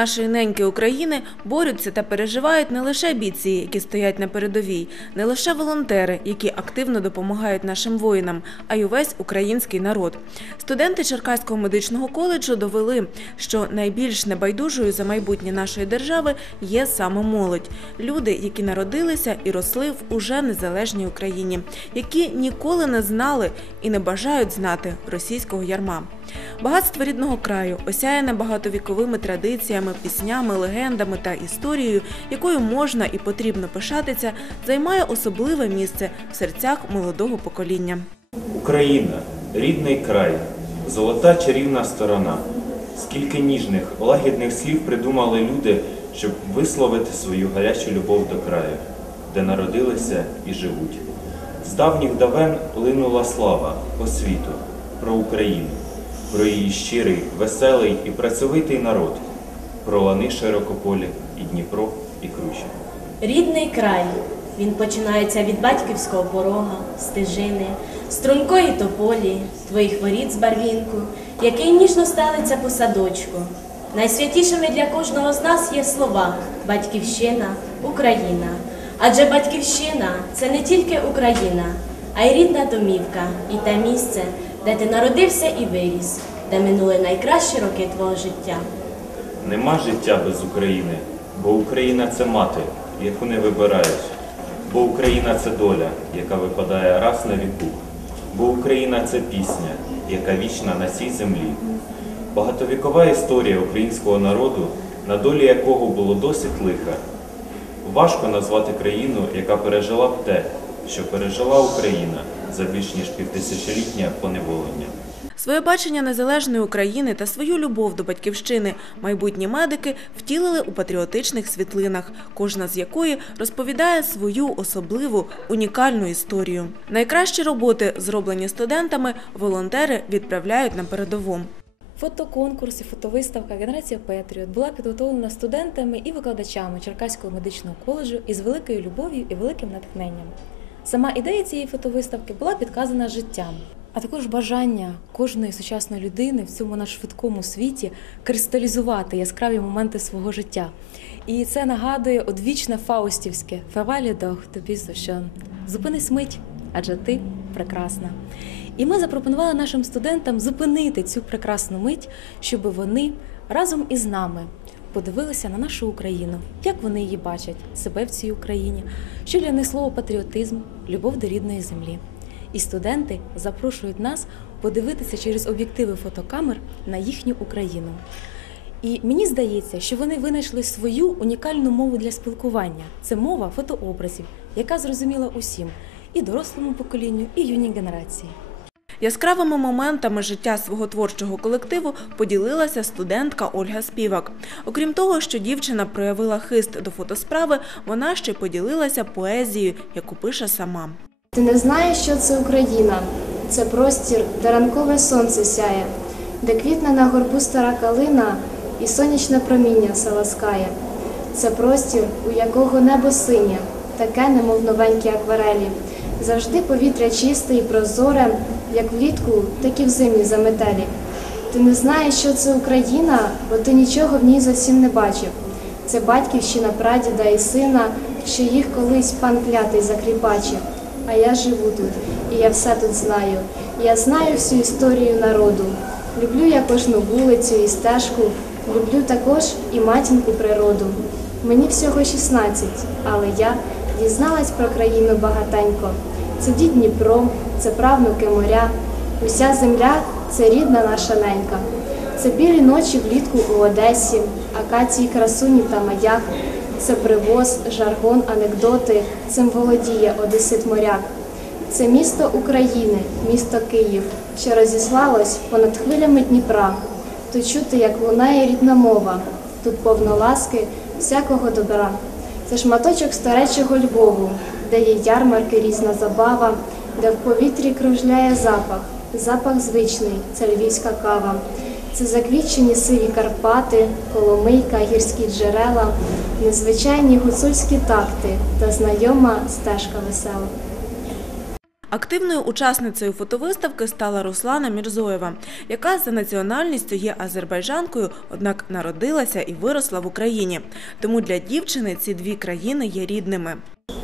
нашої неньки України борються та переживають не лише бійці, які стоять на передовій, не лише волонтери, які активно допомагають нашим воїнам, а й увесь український народ. Студенти Черкаського медичного коледжу довели, що найбільш небайдужою за майбутнє нашої держави є саме молодь. Люди, які народилися і росли в уже незалежній Україні, які ніколи не знали і не бажають знати російського ярма. Багатство рідного краю осяяне багатовіковими традиціями, піснями, легендами та історією, якою можна і потрібно пишатися, займає особливе місце в серцях молодого покоління. Україна, рідний край, золота чарівна сторона. Скільки ніжних, лагідних слів придумали люди, щоб висловити свою гарячу любов до краю, де народилися і живуть. З давніх давен линула слава по світу про Україну, про її щирий, веселий і працьовитий народ, про лани широкополі і Дніпро, і кручі. Рідний край. Він починається від батьківського порога, стежини, стрункої тополі, твоїх воріт з барвінку, який ніжно стелиться по садочку. Найсвятішими для кожного з нас є слова Батьківщина, Україна. Адже батьківщина це не тільки Україна, а й рідна домівка і те місце, де ти народився і виріс, де минули найкращі роки твого життя. Нема життя без України, бо Україна це мати, яку не вибирають. Бо Україна це доля, яка випадає раз на віку. Бо Україна це пісня, яка вічна на цій землі. Багатовікова історія українського народу, на долі якого було досить лиха. Важко назвати країну, яка пережила б те, що пережила Україна за більш ніж півтисячолітнє поневолення. Своє бачення незалежної України та свою любов до батьківщини майбутні медики втілили у патріотичних світлинах, кожна з якої розповідає свою особливу унікальну історію. Найкращі роботи, зроблені студентами, волонтери відправляють на передову. Фотоконкурс і фотовиставка Генерація Петріот була підготовлена студентами і викладачами Черкаського медичного коледжу із великою любов'ю і великим натхненням. Сама ідея цієї фотовиставки була підказана життям, а також бажання кожної сучасної людини в цьому на швидкому світі кристалізувати яскраві моменти свого життя. І це нагадує одвічне фаустівське «Февалі дох тобі зощон». Зупинись мить, адже ти прекрасна. І ми запропонували нашим студентам зупинити цю прекрасну мить, щоб вони разом із нами подивилися на нашу Україну, як вони її бачать, себе в цій Україні, що для них слово патріотизм, любов до рідної землі. І студенти запрошують нас подивитися через об'єктиви фотокамер на їхню Україну. І мені здається, що вони винайшли свою унікальну мову для спілкування. Це мова фотообразів, яка зрозуміла усім і дорослому поколінню, і юній генерації. Яскравими моментами життя свого творчого колективу поділилася студентка Ольга Співак. Окрім того, що дівчина проявила хист до фотосправи, вона ще поділилася поезією, яку пише сама. Ти не знаєш, що це Україна. Це простір, де ранкове сонце сяє, де квітне на горбу стара калина і сонячне проміння все ласкає. Це простір, у якого небо синє, таке, немов новенькі акварелі. Завжди повітря чисте і прозоре, як влітку, так і взимні заметелі. Ти не знаєш, що це Україна, бо ти нічого в ній зовсім не бачив. Це батьківщина прадіда і сина, що їх колись пан клятий закріпачив. А я живу тут, і я все тут знаю. Я знаю всю історію народу. Люблю я кожну вулицю і стежку, люблю також і матінку природу. Мені всього 16, але я дізналась про країну багатенько. Це дід Дніпро, це правнуки моря. Уся земля це рідна наша ненька. Це білі ночі влітку у Одесі, акації красуні та маяк. Це привоз, жаргон, анекдоти, цим володіє Одесит моряк. Це місто України, місто Київ, що розіслалось понад хвилями Дніпра. Тут чути, як лунає рідна мова, тут повно ласки, всякого добра. Це шматочок старечого Львову, де є ярмарки, різна забава, де в повітрі кружляє запах, запах звичний, це львівська кава. Це заквітчені сиві Карпати, Коломийка, гірські джерела, незвичайні гуцульські такти та знайома стежка весела. Активною учасницею фотовиставки стала Руслана Мірзоєва, яка за національністю є азербайджанкою, однак народилася і виросла в Україні. Тому для дівчини ці дві країни є рідними.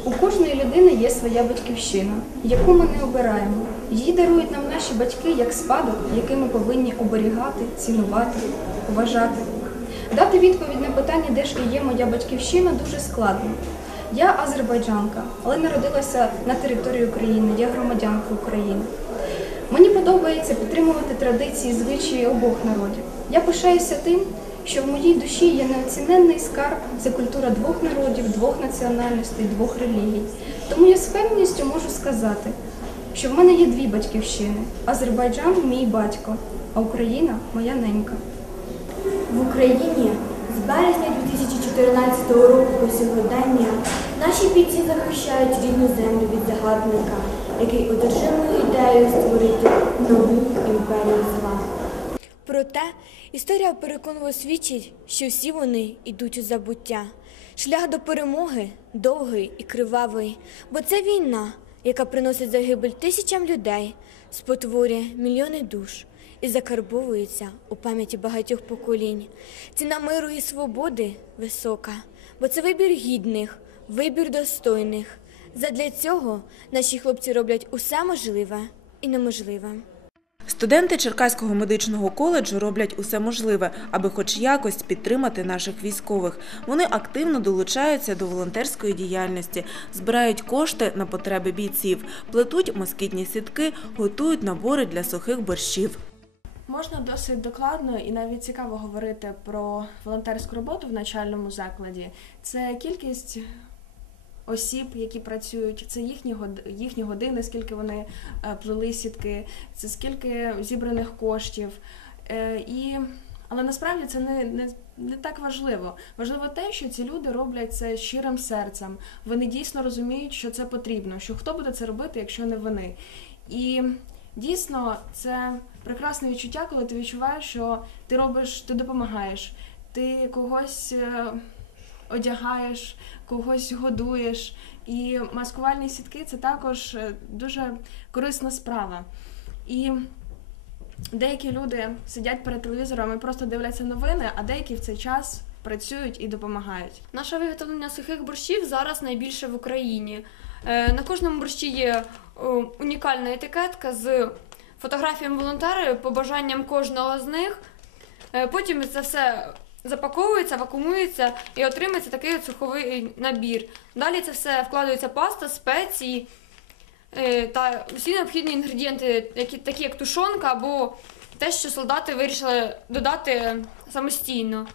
У кожної людини є своя батьківщина, яку ми не обираємо. Її дарують нам наші батьки як спадок, який ми повинні оберігати, цінувати, поважати. Дати відповідь на питання, де ж є моя батьківщина, дуже складно. Я азербайджанка, але народилася на території України, я громадянка України. Мені подобається підтримувати традиції, звичаї обох народів. Я пишаюся тим, що в моїй душі є неоціненний скарб це культура двох народів, двох національностей, двох релігій. Тому я з певністю можу сказати, що в мене є дві батьківщини: Азербайджан мій батько, а Україна моя ненька. В Україні з березня 2014 року по сьогодення наші бійці захищають рідну землю від загарбника, який одержимою ідеєю створити нову імперію зла. Проте історія переконливо свідчить, що всі вони йдуть у забуття. Шлях до перемоги довгий і кривавий, бо це війна, яка приносить загибель тисячам людей, спотворює мільйони душ і закарбовується у пам'яті багатьох поколінь. Ціна миру і свободи висока, бо це вибір гідних, вибір достойних. Задля цього наші хлопці роблять усе можливе і неможливе. Студенти Черкаського медичного коледжу роблять усе можливе, аби хоч якось підтримати наших військових. Вони активно долучаються до волонтерської діяльності, збирають кошти на потреби бійців, плетуть москітні сітки, готують набори для сухих борщів. Можна досить докладно і навіть цікаво говорити про волонтерську роботу в навчальному закладі. Це кількість осіб, які працюють, це їхні їхні години, скільки вони е, плели сітки, це скільки зібраних коштів. Е, І, але насправді це не, не, не так важливо. Важливо те, що ці люди роблять це щирим серцем. Вони дійсно розуміють, що це потрібно, що хто буде це робити, якщо не вони. І дійсно це прекрасне відчуття, коли ти відчуваєш, що ти робиш, ти допомагаєш, ти когось е, одягаєш, когось годуєш. І маскувальні сітки це також е, дуже корисна справа. І деякі люди сидять перед телевізором і просто дивляться новини, а деякі в цей час працюють і допомагають. Наше виготовлення сухих борщів зараз найбільше в Україні. Е, На кожному борщі є унікальна етикетка з фотографіями волонтерів, побажанням кожного з них. Е, Потім це все запаковується, вакуумується і отримується такий суховий набір. Далі це все вкладається паста, спеції е, та всі необхідні інгредієнти, які, такі як тушонка або те, що солдати вирішили додати самостійно.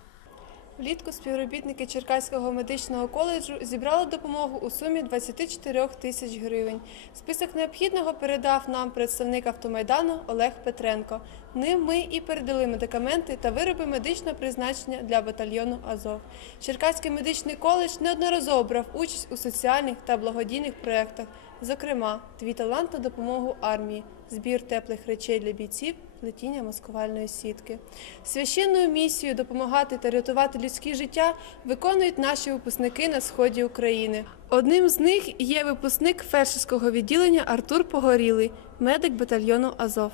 Влітку співробітники Черкаського медичного коледжу зібрали допомогу у сумі 24 тисяч гривень. Список необхідного передав нам представник автомайдану Олег Петренко. Ним ми і передали медикаменти та вироби медичного призначення для батальйону Азов. Черкаський медичний коледж неодноразово брав участь у соціальних та благодійних проєктах, зокрема, твій талант на допомогу армії, збір теплих речей для бійців, плетіння маскувальної сітки. Священною місією допомагати та рятувати людські життя виконують наші випускники на сході України. Одним з них є випускник фельдшерського відділення Артур Погорілий, медик батальйону Азов.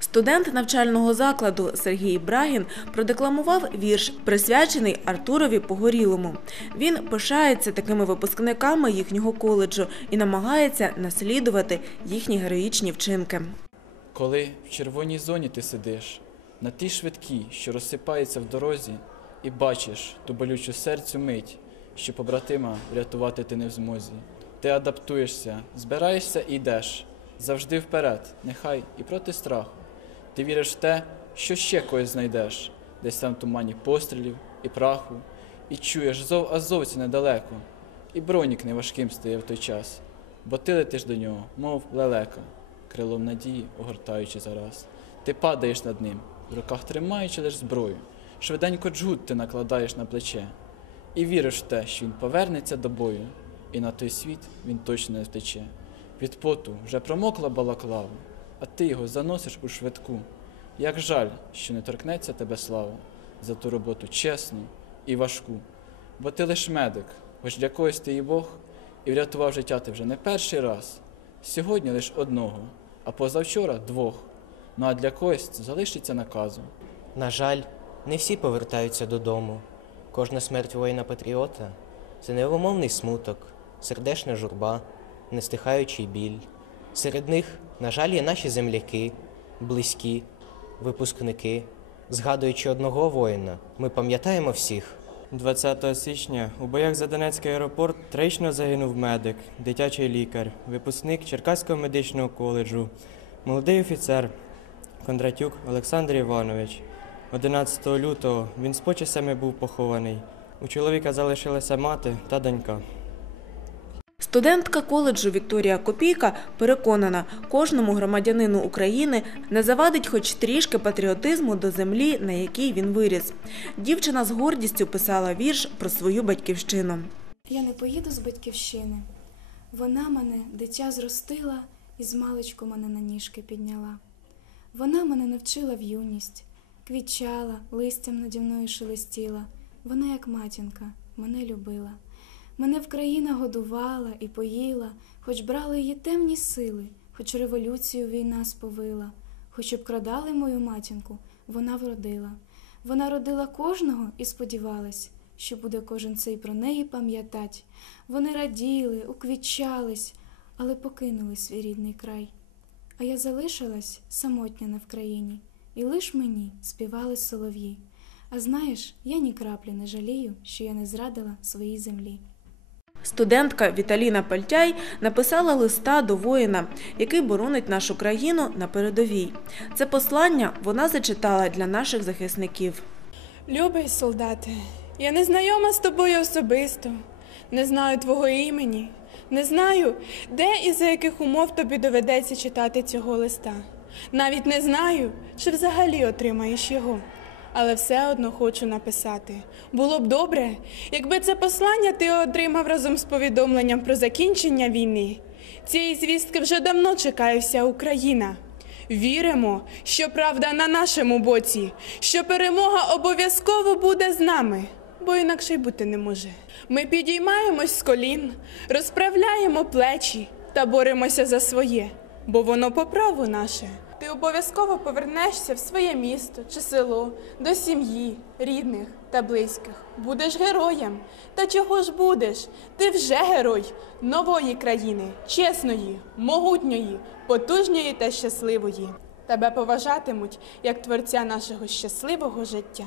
Студент навчального закладу Сергій Брагін продекламував вірш, присвячений Артурові Погорілому. Він пишається такими випускниками їхнього коледжу і намагається наслідувати їхні героїчні вчинки. Коли в червоній зоні ти сидиш, на тій швидкій, що розсипається в дорозі, і бачиш ту болючу серцю мить, що побратима врятувати ти не в змозі. Ти адаптуєшся, збираєшся і йдеш, завжди вперед, нехай і проти страху. Ти віриш в те, що ще когось знайдеш, десь там в тумані пострілів і праху, і чуєш зов азовці недалеко, і бронік неважким стає в той час, бо ти летиш до нього, мов лелека крилом надії, огортаючи зараз. Ти падаєш над ним, в руках тримаючи лиш зброю. Швиденько джгут ти накладаєш на плече. І віриш в те, що він повернеться до бою, і на той світ він точно не втече. Від поту вже промокла балаклава, а ти його заносиш у швидку. Як жаль, що не торкнеться тебе слава за ту роботу чесну і важку. Бо ти лиш медик, хоч для когось ти і Бог, і врятував життя ти вже не перший раз. Сьогодні лише одного, а позавчора двох. Ну а для когось залишиться наказом. На жаль, не всі повертаються додому. Кожна смерть воїна-патріота це невимовний смуток, сердешна журба, нестихаючий біль. Серед них, на жаль, є наші земляки, близькі, випускники. Згадуючи одного воїна, ми пам'ятаємо всіх. 20 січня у боях за Донецький аеропорт трагічно загинув медик, дитячий лікар, випускник Черкаського медичного коледжу, молодий офіцер Кондратюк Олександр Іванович. 11 лютого він з почесями був похований. У чоловіка залишилася мати та донька. Студентка коледжу Вікторія Копійка переконана, кожному громадянину України не завадить хоч трішки патріотизму до землі, на якій він виріс. Дівчина з гордістю писала вірш про свою батьківщину. Я не поїду з батьківщини. Вона мене, дитя, зростила і з маличку мене на ніжки підняла. Вона мене навчила в юність, квітчала, листям наді мною шелестіла. Вона, як матінка, мене любила. Мене в країна годувала і поїла, хоч брали її темні сили, хоч революцію війна сповила, хоч обкрадали мою матінку, вона вродила. Вона родила кожного і сподівалась, що буде кожен цей про неї пам'ятать. Вони раділи, уквічались, але покинули свій рідний край. А я залишилась самотня на Вкраїні, і лиш мені співали солов'ї. А знаєш, я ні краплі не жалію, що я не зрадила своїй землі. Студентка Віталіна Пальтяй написала листа до воїна, який боронить нашу країну на передовій. Це послання вона зачитала для наших захисників. Любий солдате, я не знайома з тобою особисто, не знаю твого імені, не знаю, де і за яких умов тобі доведеться читати цього листа. Навіть не знаю, чи взагалі отримаєш його. Але все одно хочу написати. Було б добре, якби це послання ти отримав разом з повідомленням про закінчення війни. Цієї звістки вже давно чекає вся Україна. Віримо, що правда на нашому боці, що перемога обов'язково буде з нами, бо інакше й бути не може. Ми підіймаємось з колін, розправляємо плечі та боремося за своє, бо воно по праву наше. Ти обов'язково повернешся в своє місто чи село до сім'ї, рідних та близьких. Будеш героєм. Та чого ж будеш? Ти вже герой нової країни, чесної, могутньої, потужньої та щасливої. Тебе поважатимуть як творця нашого щасливого життя.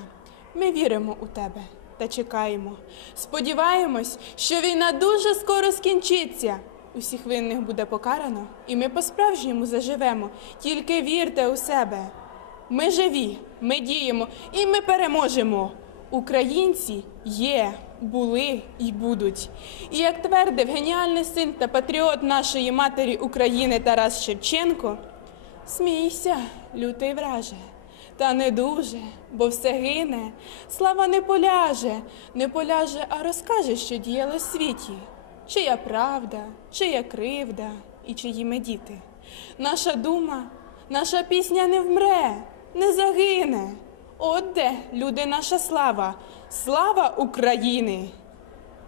Ми віримо у тебе та чекаємо. Сподіваємось, що війна дуже скоро скінчиться. Усіх винних буде покарано, і ми по-справжньому заживемо. Тільки вірте у себе. Ми живі, ми діємо і ми переможемо. Українці є, були і будуть. І як твердив геніальний син та патріот нашої матері України Тарас Шевченко, смійся, лютий враже, та не дуже, бо все гине. Слава не поляже, не поляже, а розкаже, що діяло в світі. Чия правда, чия кривда і чиї ми діти. Наша дума, наша пісня не вмре, не загине. От де, люди, наша слава, слава України!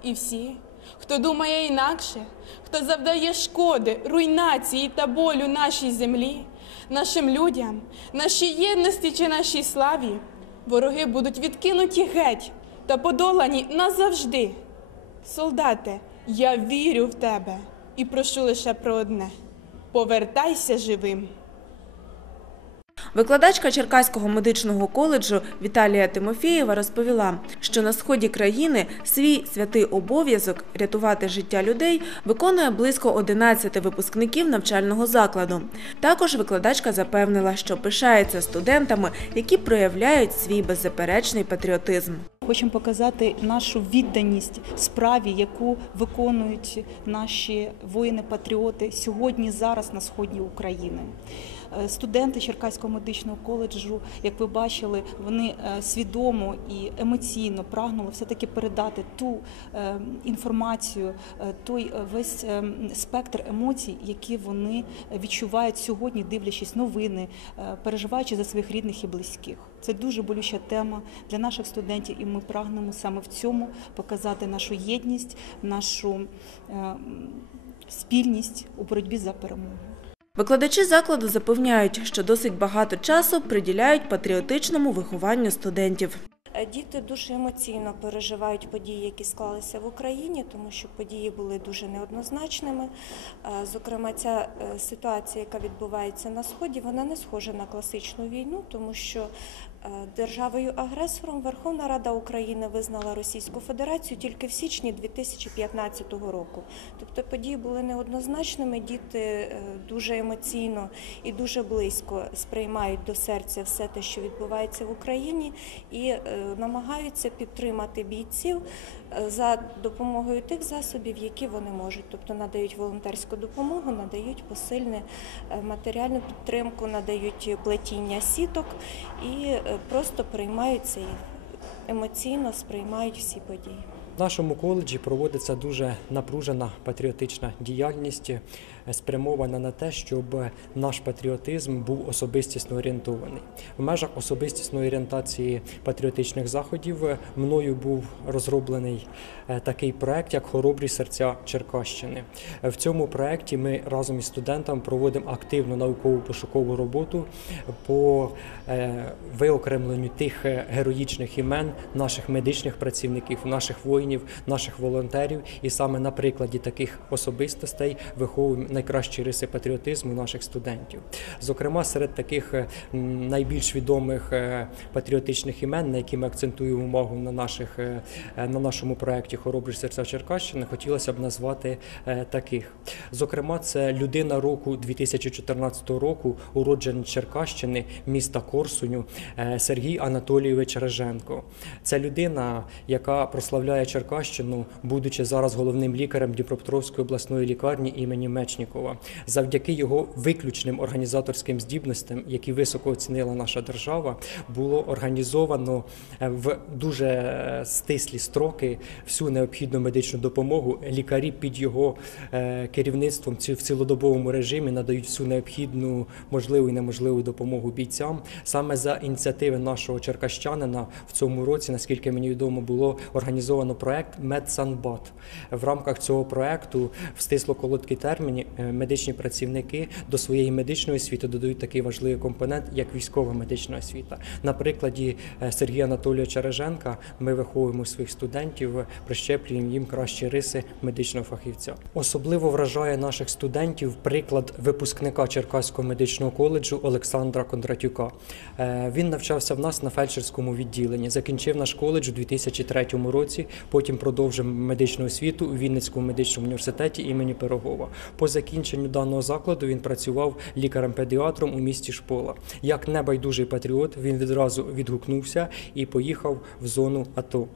І всі, хто думає інакше, хто завдає шкоди, руйнації та болю нашій землі, нашим людям, нашій єдності чи нашій славі, вороги будуть відкинуті геть та подолані назавжди. Солдате, я вірю в тебе і прошу лише про одне: повертайся живим. Викладачка Черкаського медичного коледжу Віталія Тимофєєва розповіла, що на сході країни свій святий обов'язок рятувати життя людей виконує близько 11 випускників навчального закладу. Також викладачка запевнила, що пишається студентами, які проявляють свій беззаперечний патріотизм. Хочемо показати нашу відданість справі, яку виконують наші воїни-патріоти сьогодні, зараз на сході України. Е, Студенти Черкаського медичного коледжу, як ви бачили, вони е, свідомо і емоційно прагнули все-таки передати ту е, інформацію, той весь спектр емоцій, які вони відчувають сьогодні, дивлячись новини, переживаючи за своїх рідних і близьких. Це дуже болюча тема для наших студентів, і ми прагнемо саме в цьому показати нашу єдність, нашу спільність у боротьбі за перемогу. Викладачі закладу запевняють, що досить багато часу приділяють патріотичному вихованню студентів. Е, Діти дуже емоційно переживають події, які склалися в Україні, тому що події були дуже неоднозначними. Е, Зокрема, ця е, ситуація, яка відбувається на сході, вона не схожа на класичну війну, тому що державою-агресором Верховна Рада України визнала Російську Федерацію тільки в січні 2015 року. Тобто події були неоднозначними. Діти е, дуже емоційно і дуже близько сприймають до серця все те, що відбувається в Україні, і е, намагаються підтримати бійців е, за допомогою тих засобів, які вони можуть. Тобто надають волонтерську допомогу, надають посильне е, матеріальну підтримку, надають плетіння сіток і е, просто приймають це емоційно сприймають всі події. В нашому коледжі проводиться дуже напружена патріотична діяльність, спрямована на те, щоб наш патріотизм був особистісно орієнтований. В межах особистісної орієнтації патріотичних заходів мною був розроблений е, такий проект, як Хоробрі серця Черкащини. В цьому проекті ми разом із студентами проводимо активну наукову пошукову роботу по е, виокремленню тих е, героїчних імен наших медичних працівників, наших воїнів, наших волонтерів. І саме на прикладі таких особистостей виховуємо найкращі риси патріотизму наших студентів. Зокрема, серед таких е, найбільш відомих е, патріотичних імен, на які ми акцентуємо увагу на наших е, на нашому проєкті Хоробрі серця Черкащини, хотілося б назвати таких. Зокрема, це людина року 2014 року, уроджений Черкащини, міста Корсуню, Сергій Анатолійович Реженко. Це людина, яка прославляє Черкащину, будучи зараз головним лікарем Дніпропетровської обласної лікарні імені Мечнікова. Завдяки його виключним організаторським здібностям, які високо оцінила наша держава, було організовано е, в дуже е, стислі строки всю необхідну медичну допомогу. Лікарі під його е, керівництвом в цілодобовому режимі надають всю необхідну можливу і неможливу допомогу бійцям. Саме за ініціативи нашого черкащанина в цьому році, наскільки мені відомо, було організовано проект Медсанбат. В рамках цього проекту в стисло короткий терміні медичні працівники до своєї медичної освіти додають такий важливий компонент, як військова медична освіта. На прикладі е, Сергія Анатолійовича Реженка ми виховуємо своїх студентів, е, прищеплюємо їм кращі риси медичного фахівця. Особливо вражає наших студентів приклад випускника Черкаського медичного коледжу Олександра Кондратюка. Е, Він навчався в нас на фельдшерському відділенні, закінчив наш коледж у 2003 році. Потім продовжив медичну освіту у Вінницькому медичному університеті імені Пирогова. По закінченню даного закладу він працював лікарем-педіатром у місті Шпола. Як небайдужий патріот, він відразу відгукнувся і поїхав в зону АТО.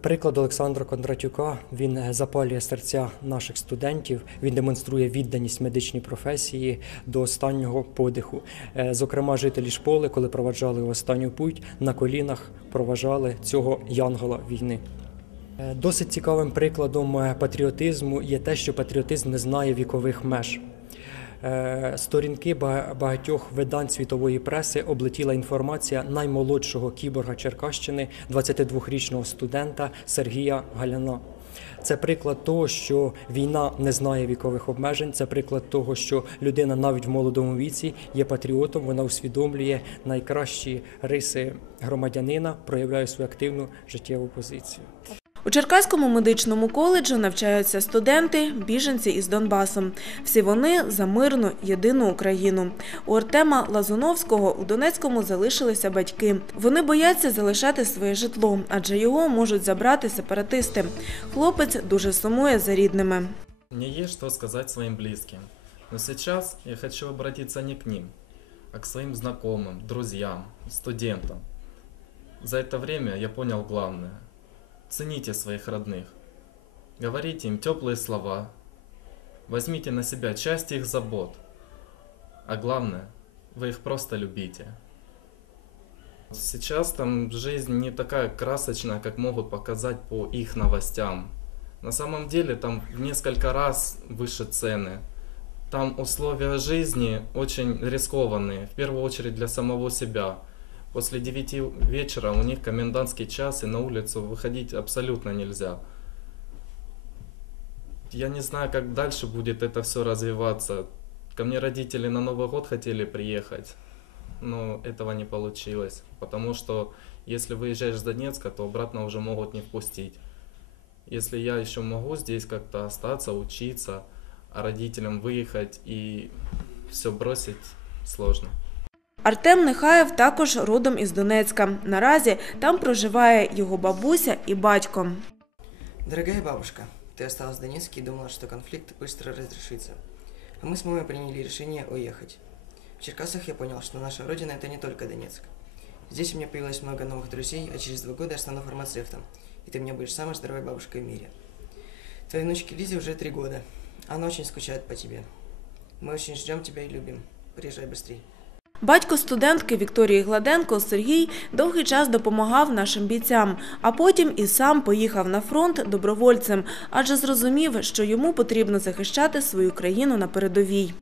Приклад Олександра Кондратюка він е, запалює серця наших студентів. Він демонструє відданість медичній професії до останнього подиху. Е, Зокрема, жителі школи, коли проваджали останню путь, на колінах проважали цього янгола війни. Е, Досить цікавим прикладом е, патріотизму є те, що патріотизм не знає вікових меж. Е, Сторінки багатьох видань світової преси облетіла інформація наймолодшого кіборга Черкащини, 22-річного студента Сергія Галяна. Це приклад того, що війна не знає вікових обмежень. Це приклад того, що людина навіть в молодому віці є патріотом. Вона усвідомлює найкращі риси громадянина, проявляє свою активну життєву позицію. У Черкаському медичному коледжі навчаються студенти, біженці із Донбасу. Всі вони за мирну єдину Україну. У Артема Лазуновського у Донецькому залишилися батьки. Вони бояться залишати своє житло, адже його можуть забрати сепаратисти. Хлопець дуже сумує за рідними. Мне есть что сказать своим близким. Но сейчас я хочу обратиться не к ним, а к своим знакомым, друзьям, студентам. За это время я понял главное. Цените своих родных. Говорите им теплые слова. Возьмите на себя часть их забот. а главное, вы их просто любите. Сейчас там жизнь не такая красочная, как могут показать по их новостям. На самом деле там в несколько раз выше цены. Там условия жизни очень рискованные, в первую очередь для самого себя. После 9 вечера у них комендантский час, и на улицу выходить абсолютно нельзя. Я не знаю, как дальше будет это все развиваться. Ко мне родители на Новый год хотели приехать, но этого не получилось, потому что если выезжаешь с Донецка, то обратно уже могут не впустить. Если я еще могу здесь как-то остаться, учиться, а родителям выехать и все бросить сложно. Артем Нехаєв також родом із Донецька. Наразі там проживає його бабуся і батько. Дорогая бабушка, ты осталась в Донецке и думала, что конфликт быстро разрешится. А мы с мамой приняли решение уехать. В Черкасах я понял, что наша родина это не только Донецк. Здесь у меня появилось много новых друзей, а через два года я стану фармацевтом. И ты у меня будешь самой здоровой бабушкой в мире. Твоей внучке Лизе уже три года. Она очень скучает по тебе. Мы очень ждем тебя и любим. Приезжай быстрей. Батько студентки Вікторії Гладенко Сергій довгий час допомагав нашим бійцям, а потім і сам поїхав на фронт добровольцем, адже зрозумів, що йому потрібно захищати свою країну на передовій.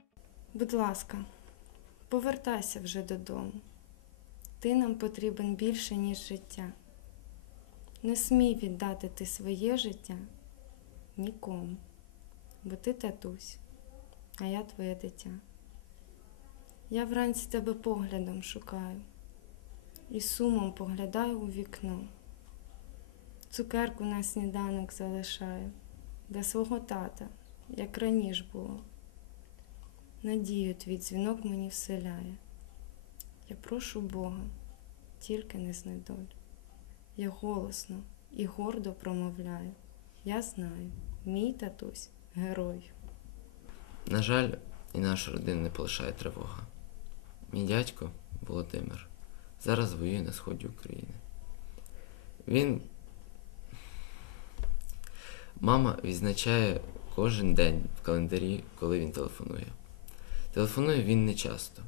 Будь ласка, повертайся вже додому. Ти нам потрібен більше, ніж життя. Не смій віддати ти своє життя нікому, бо ти татусь, а я твоє дитя. Я вранці тебе поглядом шукаю і сумом поглядаю у вікно. Цукерку на сніданок залишаю для свого тата, як раніше було. Надію твій дзвінок мені вселяє. Я прошу Бога, тільки не знедоль. Я голосно і гордо промовляю. Я знаю, мій татусь герой. На жаль, і нашу родину не полишає тривога. Мій дядько Володимир зараз воює на сході України. Він. Мама відзначає кожен день в календарі, коли він телефонує. Телефонує він не часто,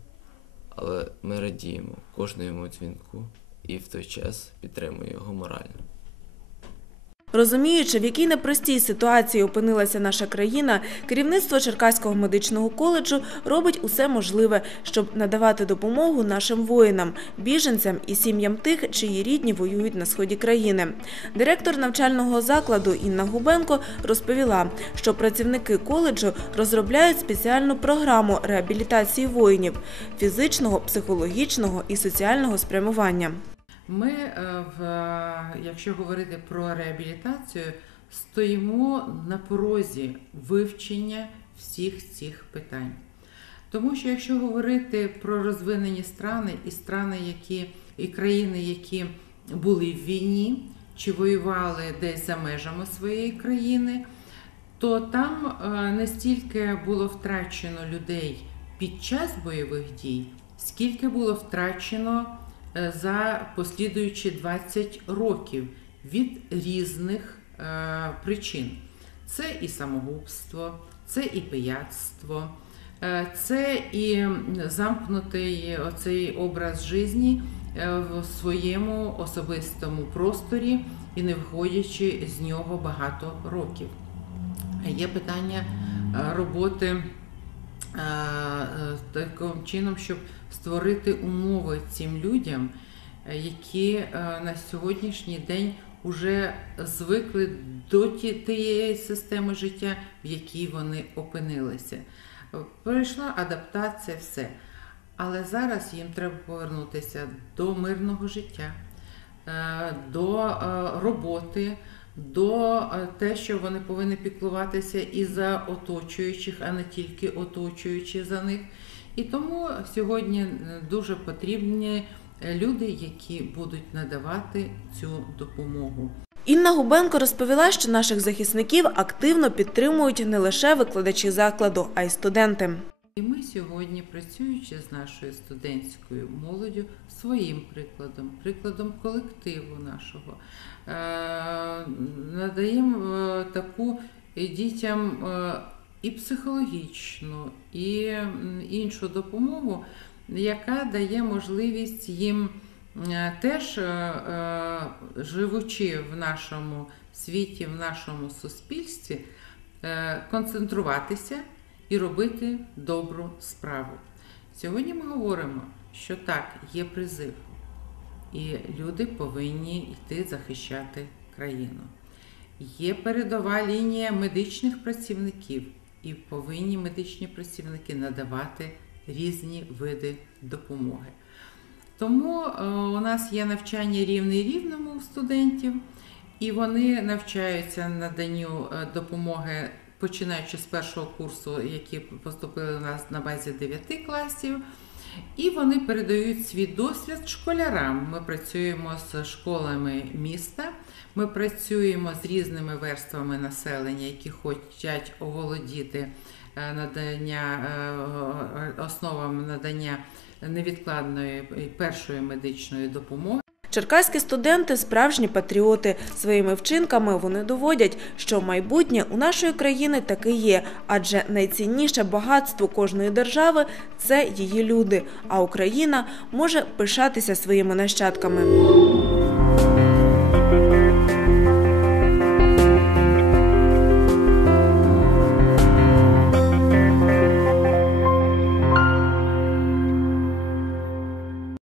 але ми радіємо кожному дзвінку і в той час підтримує його морально. Розуміючи, в якій непростій ситуації опинилася наша країна, керівництво Черкаського медичного коледжу робить усе можливе, щоб надавати допомогу нашим воїнам, біженцям і сім'ям тих, чиї рідні воюють на сході країни. Директор навчального закладу Інна Губенко розповіла, що працівники коледжу розробляють спеціальну програму реабілітації воїнів фізичного, психологічного і соціального спрямування. Ми, е, в, якщо говорити про реабілітацію, стоїмо на порозі вивчення всіх цих питань. Тому що якщо говорити про розвинені страни і страни, які і країни, які були в війні чи воювали десь за межами своєї країни, то там е, не стільки було втрачено людей під час бойових дій, скільки було втрачено за послідуючі 20 років від різних е, причин. Це і самогубство, це і пияцтво, е, це і замкнутий оцей образ житті е, в своєму особистому просторі і не виходячи з нього багато років. Є питання е, роботи е, е, таким чином, щоб створити умови цим людям, е, які е, на сьогоднішній день вже звикли до тієї системи життя, в якій вони опинилися. Пройшла адаптація, все. Але зараз їм треба повернутися до мирного життя, е, до е, роботи, до е, те, що вони повинні піклуватися і за оточуючих, а не тільки оточуючи за них. І тому сьогодні е, дуже потрібні е, люди, які будуть надавати цю допомогу. Інна Губенко розповіла, що наших захисників активно підтримують не лише викладачі закладу, а й студенти. І ми сьогодні, працюючи з нашою студентською молоддю, своїм прикладом, прикладом колективу нашого, е, надаємо таку дітям і психологічну, і іншу допомогу, яка дає можливість їм е, теж, е, е, живучи в нашому світі, в нашому суспільстві, концентруватися і робити добру справу. Сьогодні ми говоримо, що так, є призив, і люди повинні йти захищати країну. Є передова лінія медичних працівників, і повинні медичні працівники надавати різні види допомоги. Тому е, у нас є навчання рівний рівному студентів, і вони навчаються наданню е, допомоги, починаючи з першого курсу, які поступили у нас на базі 9 класів. І вони передають свій досвід школярам. Ми працюємо з школами міста, ми працюємо з різними верствами населення, які хочуть оволодіти е, надання е, основами надання невідкладної першої медичної допомоги. Черкаські студенти справжні патріоти. Своїми вчинками вони доводять, що майбутнє у нашої країни таки є, адже найцінніше багатство кожної держави це її люди. А Україна може пишатися своїми нащадками.